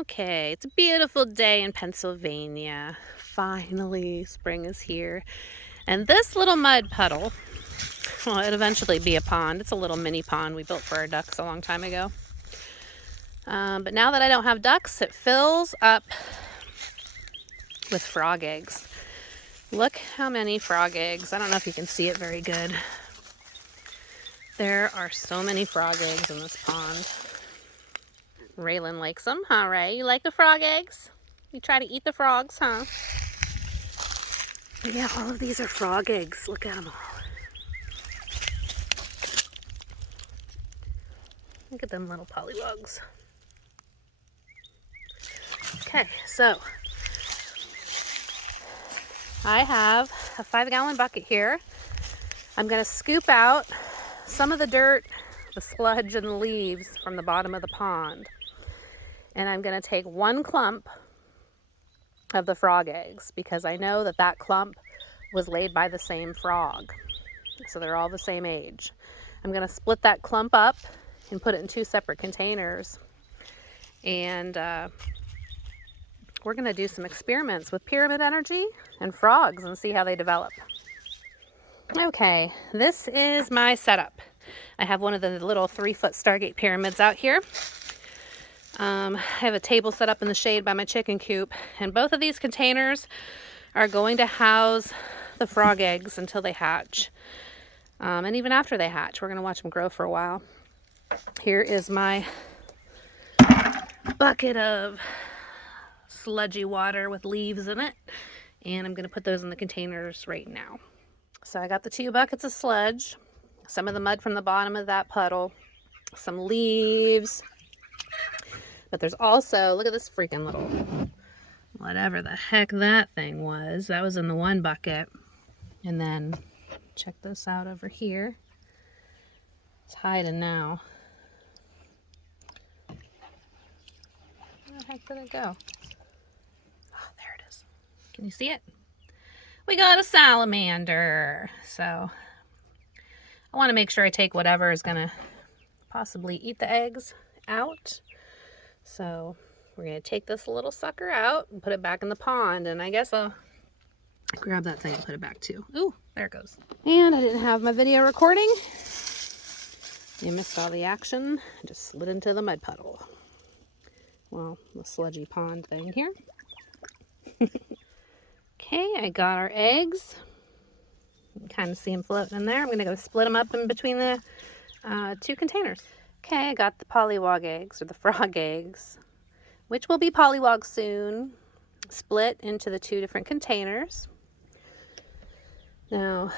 Okay, it's a beautiful day in Pennsylvania. Finally, spring is here. And this little mud puddle, well, it'll eventually be a pond. It's a little mini pond we built for our ducks a long time ago. But now that I don't have ducks, it fills up with frog eggs. Look how many frog eggs. I don't know if you can see it very good. There are so many frog eggs in this pond. Raylan likes them, huh, Ray? You like the frog eggs? You try to eat the frogs, huh? But yeah, all of these are frog eggs. Look at them all. Look at them little pollywogs. Okay, so I have a 5-gallon bucket here. I'm going to scoop out some of the dirt, the sludge, and the leaves from the bottom of the pond. And I'm going to take one clump of the frog eggs because I know that that clump was laid by the same frog. So they're all the same age. I'm going to split that clump up and put it in 2 separate containers. And we're going to do some experiments with pyramid energy and frogs and see how they develop. Okay, this is my setup. I have one of the little 3-foot Stargate Pyramids out here. I have a table set up in the shade by my chicken coop, and both of these containers are going to house the frog eggs until they hatch. And even after they hatch, we're going to watch them grow for a while. Here is my bucket of sludgy water with leaves in it, and I'm going to put those in the containers right now. So I got the 2 buckets of sludge, some of the mud from the bottom of that puddle, some leaves, but there's also, look at this freaking little, whatever the heck that thing was. That was in the one bucket. And then check this out over here. It's hiding now. Where the heck did it go? Oh, there it is. Can you see it? We got a salamander. So I want to make sure I take whatever is going to possibly eat the eggs out. So we're going to take this little sucker out and put it back in the pond. And I guess I'll grab that thing and put it back too. Ooh, there it goes. And I didn't have my video recording. You missed all the action. I just slid into the mud puddle. Well, the sludgy pond thing here. Okay, I got our eggs. You can kind of see them floating in there. I'm going to go split them up in between the 2 containers. Okay, I got the pollywog eggs, or the frog eggs, which will be pollywogs soon, split into the 2 different containers. Now,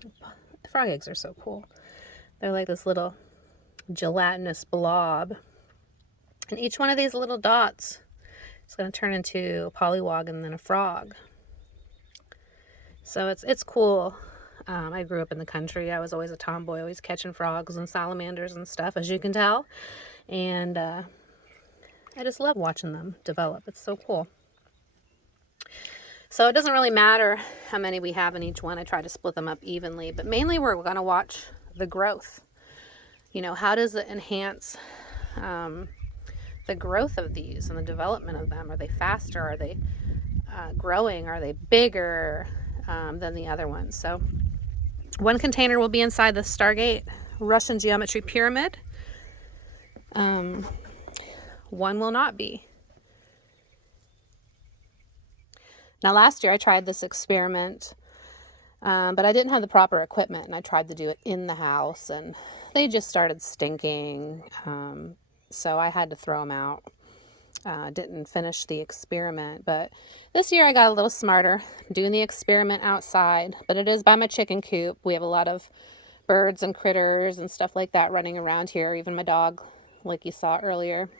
the frog eggs are so cool. They're like this little gelatinous blob. And each one of these little dots is going to turn into a pollywog and then a frog. So it's cool. I grew up in the country. I was always a tomboy, always catching frogs and salamanders and stuff, as you can tell. And I just love watching them develop. It's so cool. So it doesn't really matter how many we have in each one. I try to split them up evenly. But mainly we're going to watch the growth. You know, how does it enhance the growth of these and the development of them? Are they faster? Are they growing? Are they bigger than the other ones? So one container will be inside the Stargate Russian Geometry Pyramid. One will not be. Now last year I tried this experiment, but I didn't have the proper equipment, and I tried to do it in the house, and they just started stinking. So I had to throw them out. Didn't finish the experiment, but this year I got a little smarter, doing the experiment outside, but it is by my chicken coop. We have a lot of birds and critters and stuff like that running around here. Even my dog, like you saw earlier,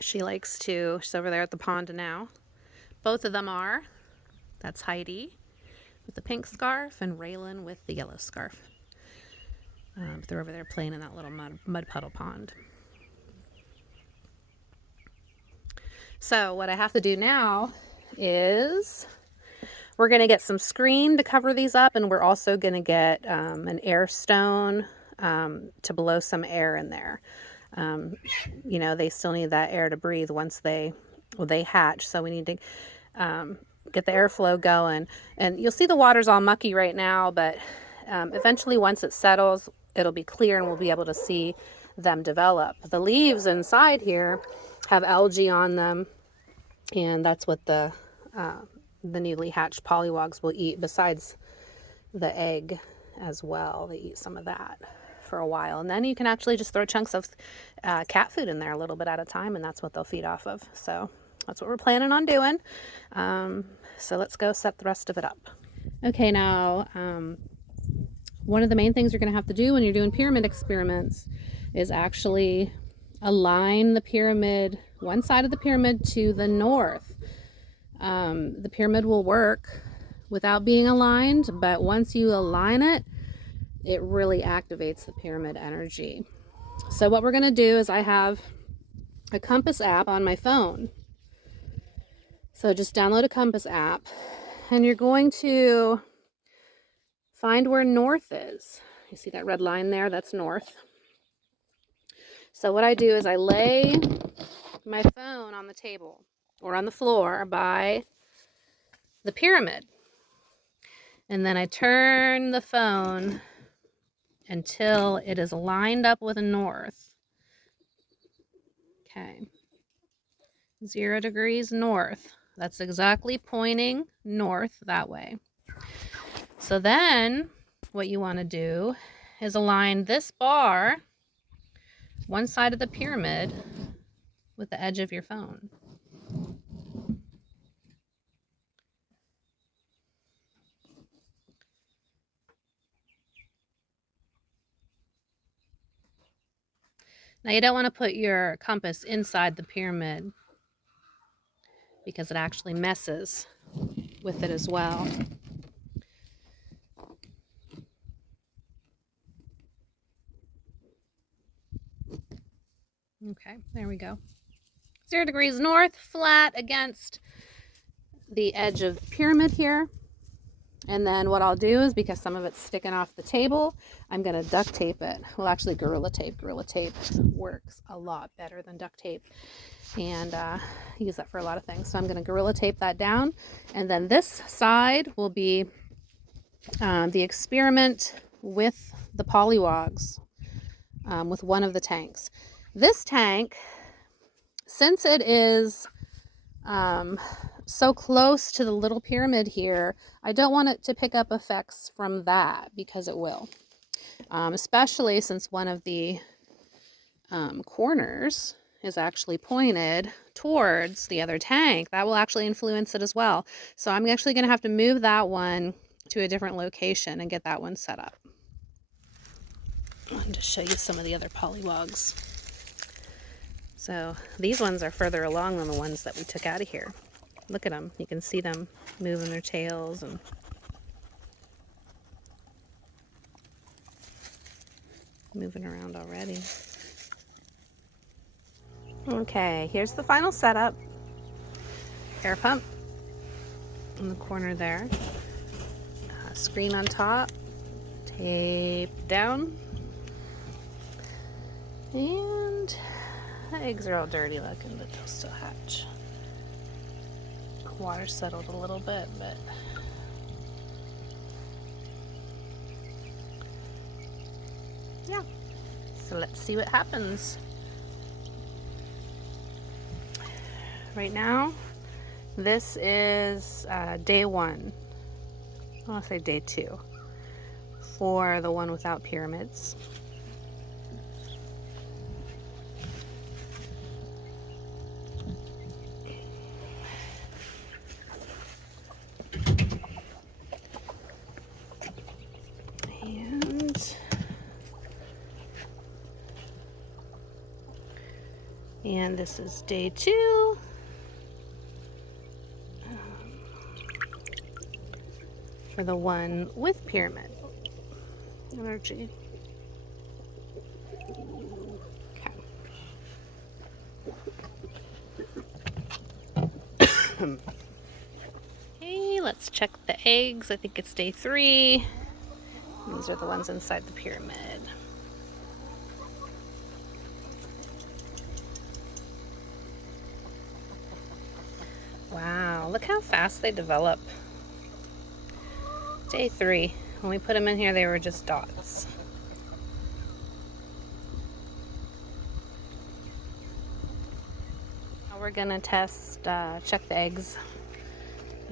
she's over there at the pond now. Both of them are. That's Heidi with the pink scarf and Raylan with the yellow scarf. They're over there playing in that little mud puddle pond. So what I have to do now is we're going to get some screen to cover these up, and we're also going to get an air stone to blow some air in there. You know, they still need that air to breathe once they hatch. So we need to get the airflow going. And you'll see the water's all mucky right now, but eventually once it settles, it'll be clear and we'll be able to see them develop. The leaves inside here have algae on them, and that's what the newly hatched pollywogs will eat, besides the egg as well. They eat some of that for a while, and then you can actually just throw chunks of cat food in there a little bit at a time, and that's what they'll feed off of. So that's what we're planning on doing. So let's go set the rest of it up. Okay, now one of the main things you're going to have to do when you're doing pyramid experiments is actually align the pyramid, one side of the pyramid to the north. The pyramid will work without being aligned, but once you align it, it really activates the pyramid energy. So what we're going to do is I have a compass app on my phone. So just download a compass app, and you're going to find where north is. You see that red line there? That's north. So what I do is I lay my phone on the table or on the floor by the pyramid. And then I turn the phone until it is lined up with north. Okay. 0 degrees north. That's exactly pointing north that way. So then what you want to do is align this bar, one side of the pyramid, with the edge of your phone. Now you don't want to put your compass inside the pyramid because it actually messes with it as well. Okay, there we go. 0 degrees north, flat against the edge of the pyramid here. And then what I'll do is, because some of it's sticking off the table, I'm going to duct tape it. Well, actually Gorilla Tape. Gorilla Tape works a lot better than duct tape, and use that for a lot of things. So I'm going to Gorilla Tape that down, and then this side will be the experiment with the pollywogs, with one of the tanks. This tank, since it is so close to the little pyramid here, I don't want it to pick up effects from that, because it will. Especially since one of the corners is actually pointed towards the other tank. That will actually influence it as well. So I'm actually going to have to move that one to a different location and get that one set up. I'll just show you some of the other pollywogs. So these ones are further along than the ones that we took out of here. Look at them. You can see them moving their tails and moving around already. Okay, here's the final setup. Air pump in the corner there. Screen on top. Tape down. And the eggs are all dirty looking, but they'll still hatch. Water settled a little bit, but yeah. So let's see what happens. Right now, this is day 1. I want to say day 2 for the one without pyramids. And this is day 2. For the one with pyramid energy. Okay. Okay, let's check the eggs. I think it's day 3. These are the ones inside the pyramid. Wow, look how fast they develop. Day 3. When we put them in here, they were just dots. Now we're gonna test, check the eggs,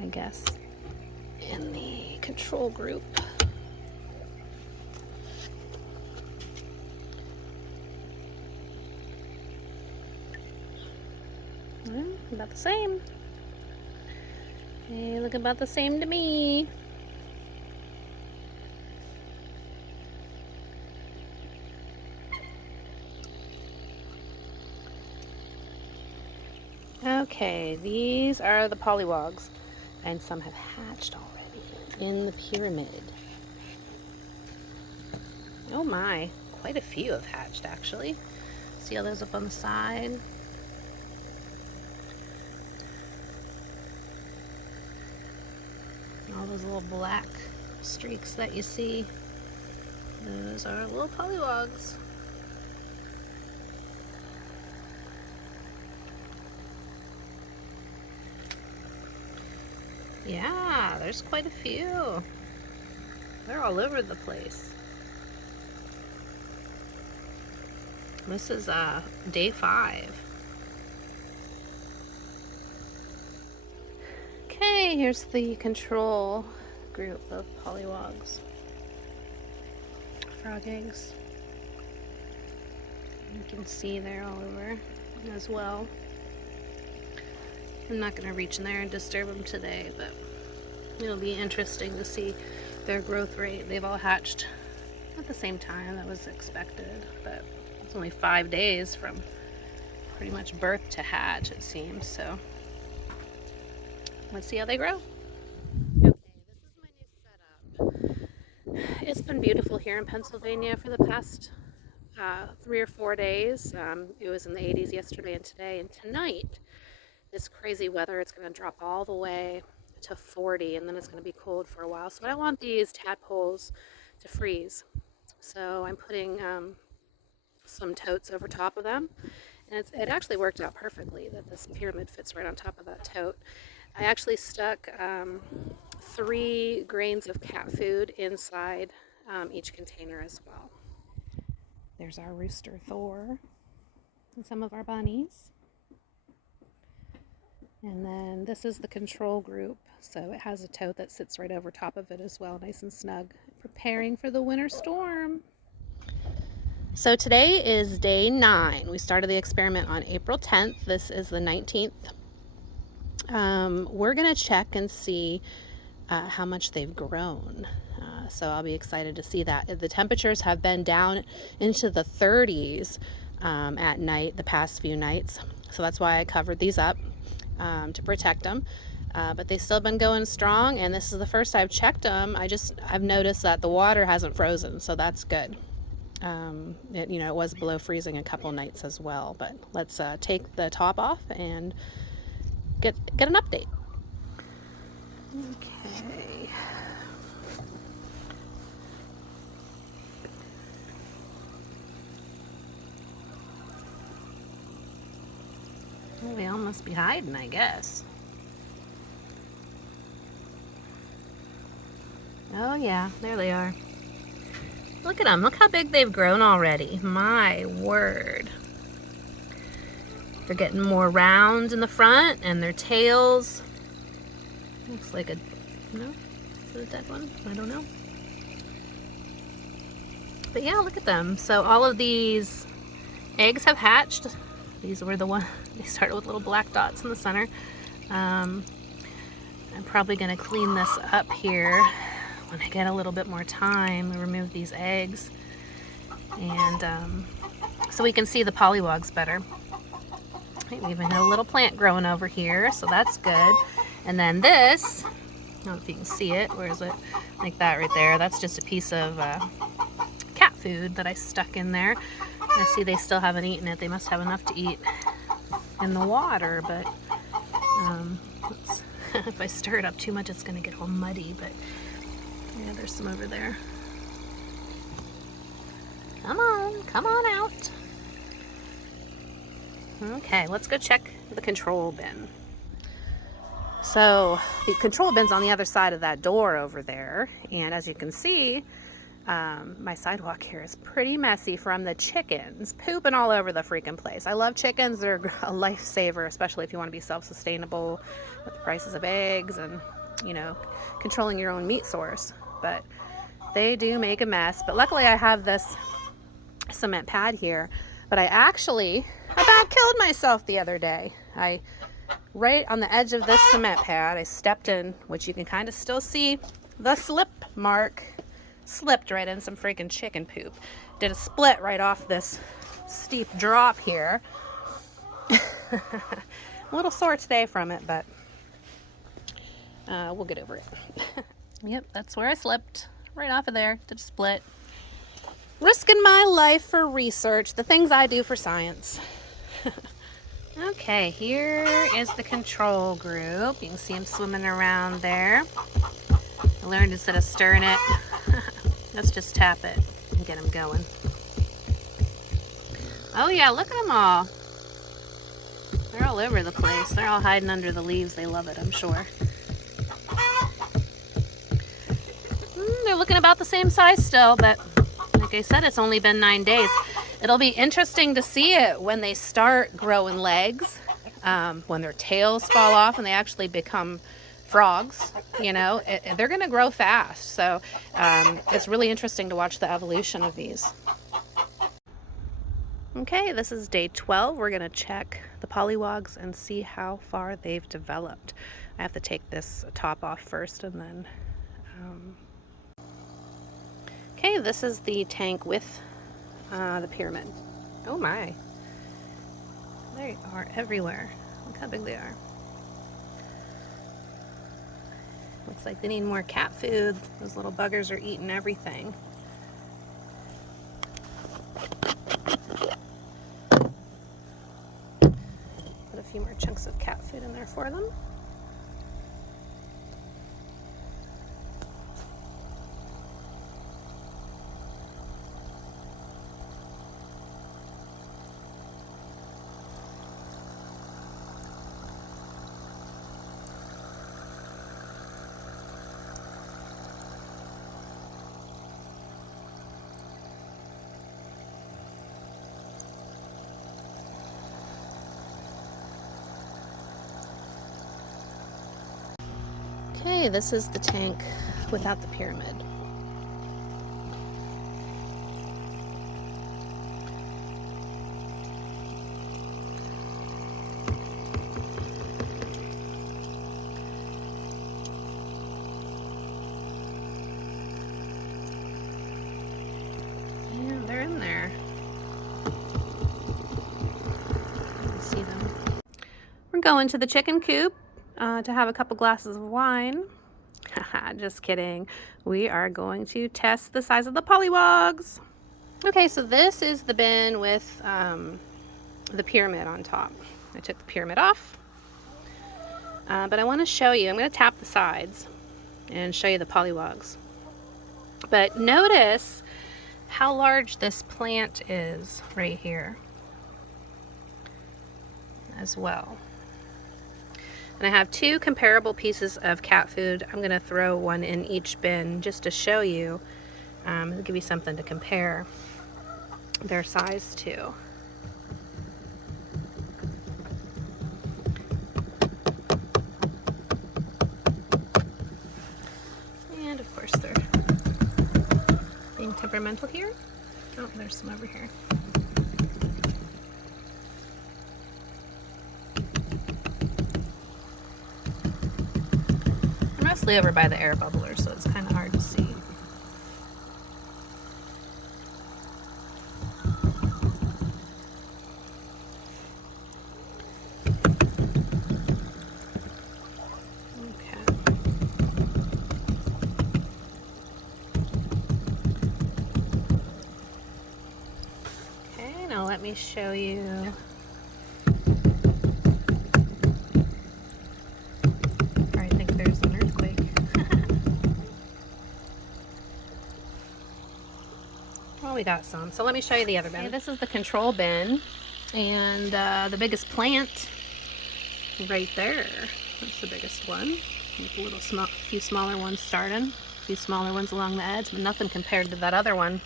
I guess, in the control group. About the same. They look about the same to me. Okay, these are the Pollywogs, and some have hatched already in the pyramid. Oh my, quite a few have hatched actually. See all those up on the side? All those little black streaks that you see, those are little Pollywogs. Yeah, there's quite a few. They're all over the place. This is day 5. Okay, here's the control group of Pollywogs. Frog eggs. You can see they're all over as well. I'm not going to reach in there and disturb them today, but it'll be interesting to see their growth rate. They've all hatched at the same time. That was expected, but it's only 5 days from pretty much birth to hatch, it seems. So let's see how they grow. Okay, this is my new setup. It's been beautiful here in Pennsylvania for the past 3 or 4 days. It was in the 80s yesterday and today, and tonight, this crazy weather, it's going to drop all the way to 40, and then it's going to be cold for a while. So I don't want these tadpoles to freeze. So I'm putting some totes over top of them. And it actually worked out perfectly that this pyramid fits right on top of that tote. I actually stuck 3 grains of cat food inside each container as well. There's our rooster Thor and some of our bunnies. And then this is the control group. So it has a tote that sits right over top of it as well, nice and snug, preparing for the winter storm. So today is day 9. We started the experiment on April 10th. This is the 19th. We're going to check and see how much they've grown. So I'll be excited to see that. The temperatures have been down into the 30s at night the past few nights. So that's why I covered these up to protect them. But they've still been going strong, and this is the first I've checked them. I've noticed that the water hasn't frozen, so that's good. It was below freezing a couple nights as well. But let's take the top off and get an update. Okay. Well, they all must be hiding, I guess. Oh yeah, there they are. Look at them. Look how big they've grown already. My word. They're getting more round in the front, and their tails. Looks like a... No? Is it a dead one? I don't know. But yeah, look at them. So all of these eggs have hatched. These were the ones... They started with little black dots in the center. I'm probably going to clean this up here when I get a little bit more time. Remove these eggs. And so we can see the Pollywogs better. We even have a little plant growing over here, so that's good. And then this, I don't know if you can see it. Where is it? Like that right there. That's just a piece of cat food that I stuck in there. I see they still haven't eaten it. They must have enough to eat in the water, but if I stir it up too much, it's going to get all muddy. But yeah, there's some over there. Come on out. Okay, let's go check the control bin. So the control bin's on the other side of that door over there, and as you can see, my sidewalk here is pretty messy from the chickens pooping all over the freaking place. I love chickens. They're a lifesaver, especially if you want to be self-sustainable with the prices of eggs and, you know, controlling your own meat source. But they do make a mess. But luckily I have this cement pad here. But I about killed myself the other day. Right on the edge of this cement pad, I stepped in, which you can kind of still see the slip mark. Slipped right in some freaking chicken poop. Did a split right off this steep drop here. A little sore today from it, but we'll get over it. Yep, that's where I slipped. Right off of there. Did a split. Risking my life for research. The things I do for science. Okay, here is the control group. You can see them swimming around there. I learned instead of stirring it, let's just tap it and get them going. Oh yeah, look at them all. They're all over the place. They're all hiding under the leaves. They love it, I'm sure. They're looking about the same size still, but like I said, it's only been 9 days. It'll be interesting to see it when they start growing legs, when their tails fall off and they actually become frogs. You know, they're going to grow fast. So it's really interesting to watch the evolution of these. Okay, this is day 12. We're going to check the pollywogs and see how far they've developed. I have to take this top off first and then... Okay, this is the tank with the pyramid. Oh my. They are everywhere. Look how big they are. Looks like they need more cat food. Those little buggers are eating everything. Put a few more chunks of cat food in there for them. Okay, this is the tank without the pyramid. Yeah, they're in there. You can see them. We're going to the chicken coop to have a couple glasses of wine. Just kidding. We are going to test the size of the pollywogs. Okay, so this is the bin with the pyramid on top. I took the pyramid off, but I want to show you. I'm going to tap the sides and show you the pollywogs. But notice how large this plant is right here as well. And I have two comparable pieces of cat food. I'm going to throw one in each bin just to show you, and give you something to compare their size to. And of course they're being temperamental here. Oh, there's some over here. Mostly over by the air bubbler, so it's kind of hard to see. Okay. Okay, now let me show you. We got some. So let me show you the other bin. Okay, this is the control bin, and the biggest plant right there. That's the biggest one. With a little few smaller ones starting, a few smaller ones along the edge, but nothing compared to that other one.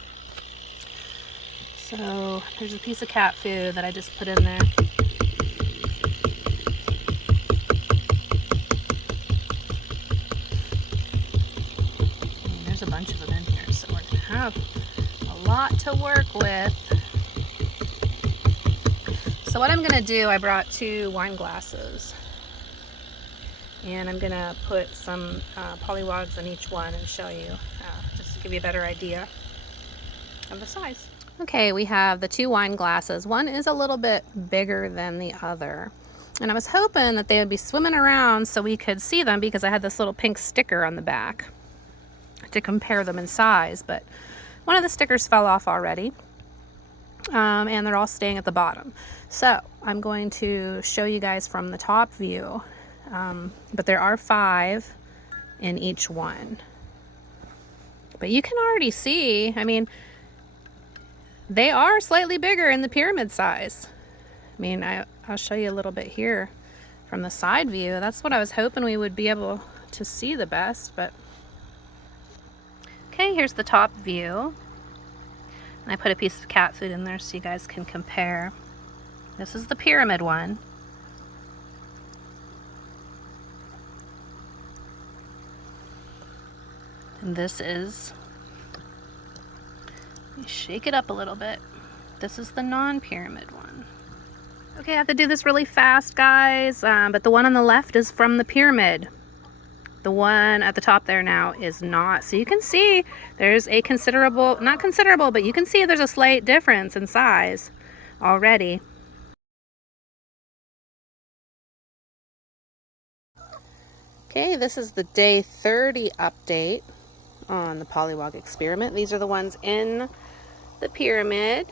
So there's a piece of cat food that I just put in there. And there's a bunch of them in here, so we're gonna have a lot to work with. So what I'm gonna do, I brought 2 wine glasses. And I'm gonna put some pollywogs on each one and show you, just to give you a better idea of the size. Okay, we have the 2 wine glasses. One is a little bit bigger than the other. And I was hoping that they would be swimming around so we could see them, because I had this little pink sticker on the back to compare them in size, but one of the stickers fell off already. And they're all staying at the bottom. So I'm going to show you guys from the top view, but there are 5 in each one. But you can already see, I mean, they are slightly bigger in the pyramid size. I mean, I'll show you a little bit here from the side view. That's what I was hoping we would be able to see the best, but okay, here's the top view. And I put a piece of cat food in there so you guys can compare. This is the pyramid one. And this is, let me shake it up a little bit. This is the non-pyramid one. Okay, I have to do this really fast, guys, but the one on the left is from the pyramid. The one at the top there now is not. So you can see there's a considerable, not considerable, but you can see there's a slight difference in size already. Okay, this is the day 30 update on the Pollywog experiment. These are the ones in the pyramid.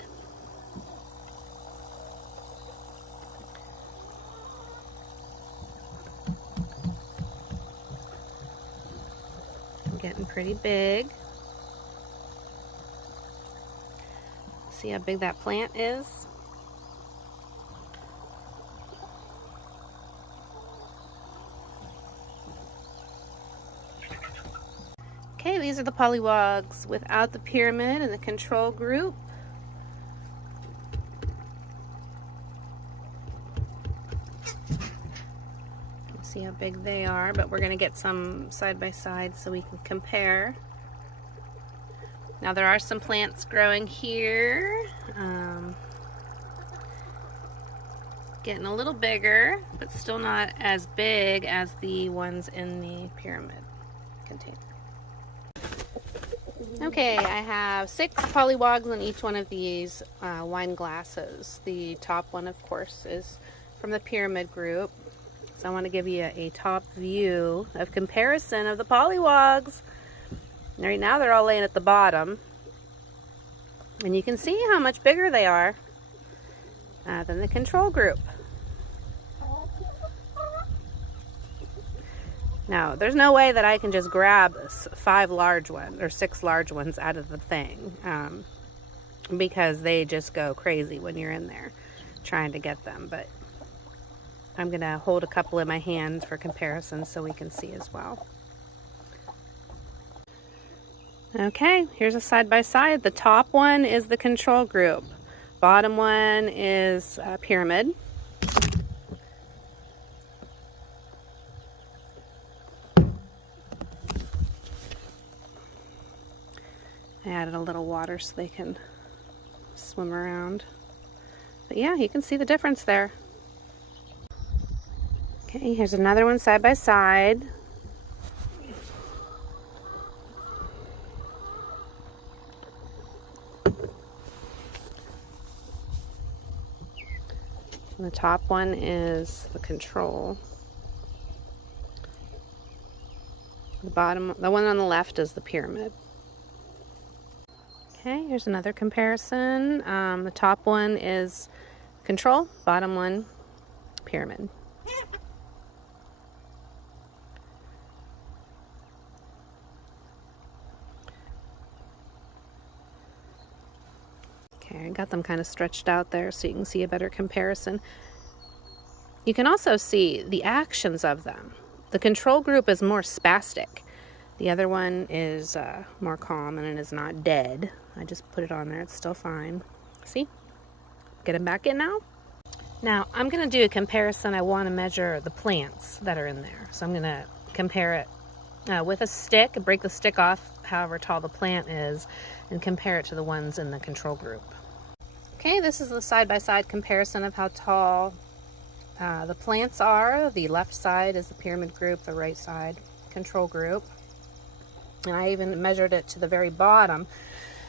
Getting pretty big. See how big that plant is? Okay, these are the pollywogs without the pyramid and the control group. See how big they are, but we're going to get some side by side so we can compare. Now there are some plants growing here, getting a little bigger, but still not as big as the ones in the pyramid container. Okay, I have 6 pollywogs in each one of these wine glasses. The top one, of course, is from the pyramid group. So I want to give you a top view of comparison of the pollywogs. Right now they're all laying at the bottom. And you can see how much bigger they are than the control group. Now, there's no way that I can just grab 5 large ones or 6 large ones out of the thing, because they just go crazy when you're in there trying to get them. But I'm going to hold a couple in my hand for comparison so we can see as well. Okay, here's a side by side. The top one is the control group. Bottom one is pyramid. I added a little water so they can swim around. But yeah, you can see the difference there. Okay, here's another one side by side. And the top one is the control. The bottom, the one on the left is the pyramid. Okay, here's another comparison. The top one is control, bottom one, pyramid. Okay, I got them kind of stretched out there so you can see a better comparison. You can also see the actions of them. The control group is more spastic. The other one is more calm, and it is not dead. I just put it on there. It's still fine. See? Get him back in now. Now, I'm going to do a comparison. I want to measure the plants that are in there. So I'm going to compare it with a stick, break the stick off however tall the plant is, and compare it to the ones in the control group. Okay, this is the side-by-side comparison of how tall the plants are. The left side is the pyramid group, the right side control group. And I even measured it to the very bottom.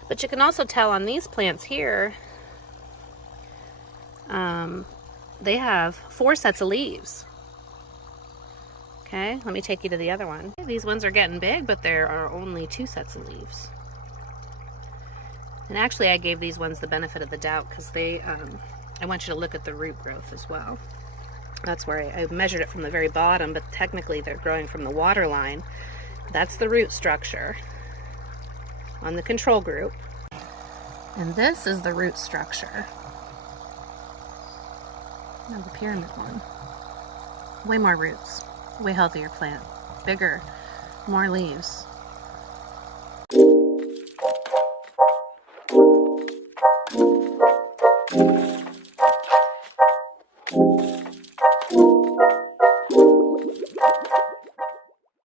But you can also tell on these plants here, they have 4 sets of leaves. Okay, let me take you to the other one. These ones are getting big, but there are only 2 sets of leaves. And actually I gave these ones the benefit of the doubt because I want you to look at the root growth as well. That's where I measured it from the very bottom, but technically they're growing from the water line. That's the root structure on the control group. And this is the root structure of the pyramid one. Way more roots, way healthier plant, bigger, more leaves.